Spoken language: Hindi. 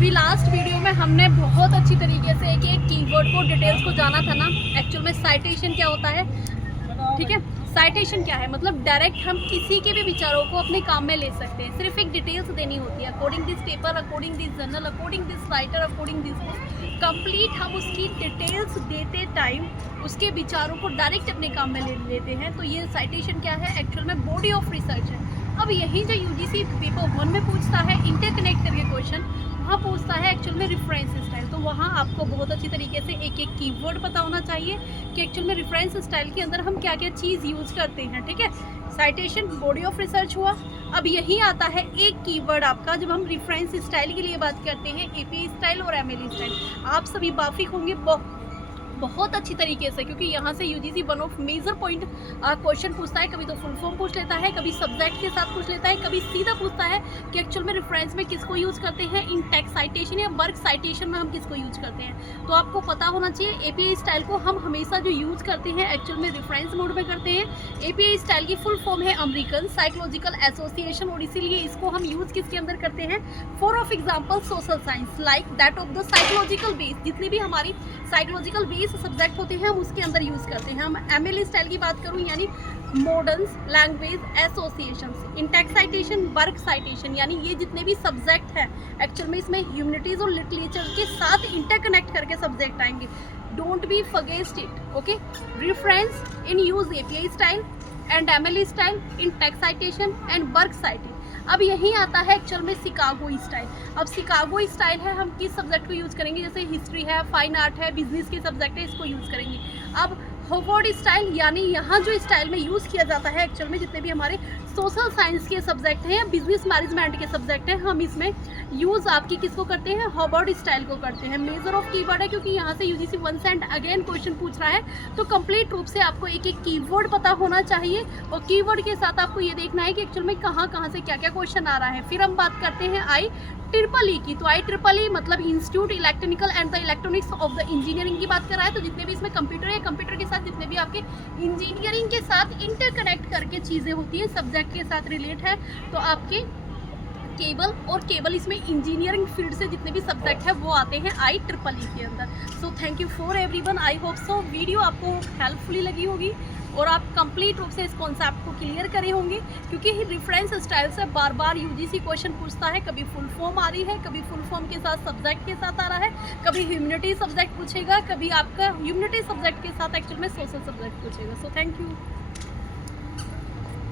अभी लास्ट वीडियो में हमने बहुत अच्छी तरीके से एक कीवर्ड को डिटेल्स को जाना था ना। एक्चुअल में साइटेशन क्या होता है, ठीक है। साइटेशन क्या है, मतलब डायरेक्ट हम किसी के भी विचारों को अपने काम में ले सकते हैं। सिर्फ एक डिटेल्स देनी होती है, according this paper, according this journal, according this writer, according this book. Complete हम उसकी डिटेल्स देते टाइम उसके विचारों को डायरेक्ट अपने काम में ले लेते हैं। तो ये साइटेशन क्या है, एक्चुअल में बॉडी ऑफ रिसर्च है। अब यही जो यूजीसी पेपर 1 में पूछता है इंटरकनेक्ट करके क्वेश्चन, वहाँ पूछता है एक्चुअल में रेफरेंस स्टाइल। तो वहाँ आपको बहुत अच्छी तरीके से एक एक कीवर्ड पता होना चाहिए कि एक्चुअल में रेफरेंस स्टाइल के अंदर हम क्या क्या चीज़ यूज़ करते हैं, ठीक है। साइटेशन बॉडी ऑफ रिसर्च हुआ। अब यही आता है एक कीवर्ड आपका, जब हम रेफरेंस स्टाइल के लिए बात करते हैं, एपीआई स्टाइल और एमएलई स्टाइल। आप सभी वाकिफ होंगे बहुत अच्छी तरीके से, क्योंकि यहाँ से UGC one of major point question पूछता है। कभी तो फुल फॉर्म पूछ लेता है, कभी सब्जेक्ट के साथ पूछ लेता है, कभी सीधा पूछता है कि एक्चुअल में रेफरेंस में किसको यूज़ करते हैं, इन टेक्स्ट साइटेशन या वर्क साइटेशन में हम किसको यूज़ करते हैं। तो आपको पता होना चाहिए एपीआई स्टाइल को हम हमेशा जो यूज़ करते हैं एक्चुअल में रेफरेंस मोड में करते हैं। एपीआई स्टाइल की फुल फॉर्म है अमेरिकन साइकोलॉजिकल एसोसिएशन, और इसीलिए इसको हम यूज़ किसके अंदर करते हैं, for of example social science like that of the psychological base. जितनी भी हमारी साइकोलॉजिकल बेस सब्जेक्ट होते हैं हम उसके अंदर यूज़ करते हैं। हम एमएलई स्टाइल की बात करूं, यानी मॉडर्न्स language associations, in-text citation, work citation, यानी ये जितने भी सब्जेक्ट हैं एक्चुअल में इसमें ह्यूमैनिटीज़ और लिटरेचर के साथ इंटरकनेक्ट करके सब्जेक्ट आएंगे। Don't be forget it, okay. Reference in use API style and MLE style in text citation and work citation. अब यही आता है एक्चुअल में शिकागो स्टाइल। अब शिकागो स्टाइल है, हम किस सब्जेक्ट को यूज़ करेंगे, जैसे हिस्ट्री है, फाइन आर्ट है, बिजनेस के सब्जेक्ट है, इसको यूज़ करेंगे। अब हार्वर्ड स्टाइल, यानी यहाँ जो स्टाइल में यूज़ किया जाता है एक्चुअल में जितने भी हमारे सोशल साइंस के सब्जेक्ट हैं या बिजनेस मैनेजमेंट के सब्जेक्ट हैं, हम इसमें यूज़ आपकी किसको करते हैं, हार्वर्ड स्टाइल को करते हैं। मेजर ऑफ कीवर्ड है, क्योंकि यहाँ से UGC once and again question पूछ रहा है, तो कंप्लीट रूप से आपको एक एक कीवर्ड पता होना चाहिए। और कीवर्ड के साथ आपको ये देखना है कि एक्चुअल में कहाँ कहाँ से क्या क्या क्वेश्चन आ रहा है। फिर हम बात करते हैं IEEE की। तो IEEE मतलब institute electrical and the electronics of the engineering की बात कर रहा है। तो जितने भी इसमें कंप्यूटर या कंप्यूटर के साथ जितने भी आपके इंजीनियरिंग के साथ इंटरकनेक्ट करके चीज़ें होती हैं, सब्जेक्ट के साथ रिलेट है, तो आपके केबल और केबल इसमें इंजीनियरिंग फील्ड से जितने भी सब्जेक्ट है वो आते हैं IEEE के अंदर। So thank you for everyone. I hope so video आपको हेल्पफुली लगी होगी और आप कंप्लीट रूप से इस कॉन्सेप्ट को क्लियर करे होंगे, क्योंकि रेफरेंस स्टाइल से बार बार यूजीसी क्वेश्चन पूछता है। कभी फुल फॉर्म आ रही है, कभी फुल फॉर्म के साथ सब्जेक्ट के साथ आ रहा है, कभी ह्यूमैनिटी सब्जेक्ट पूछेगा, कभी आपका ह्यूमैनिटी सब्जेक्ट के साथ एक्चुअल में सोशल सब्जेक्ट पूछेगा। So thank you.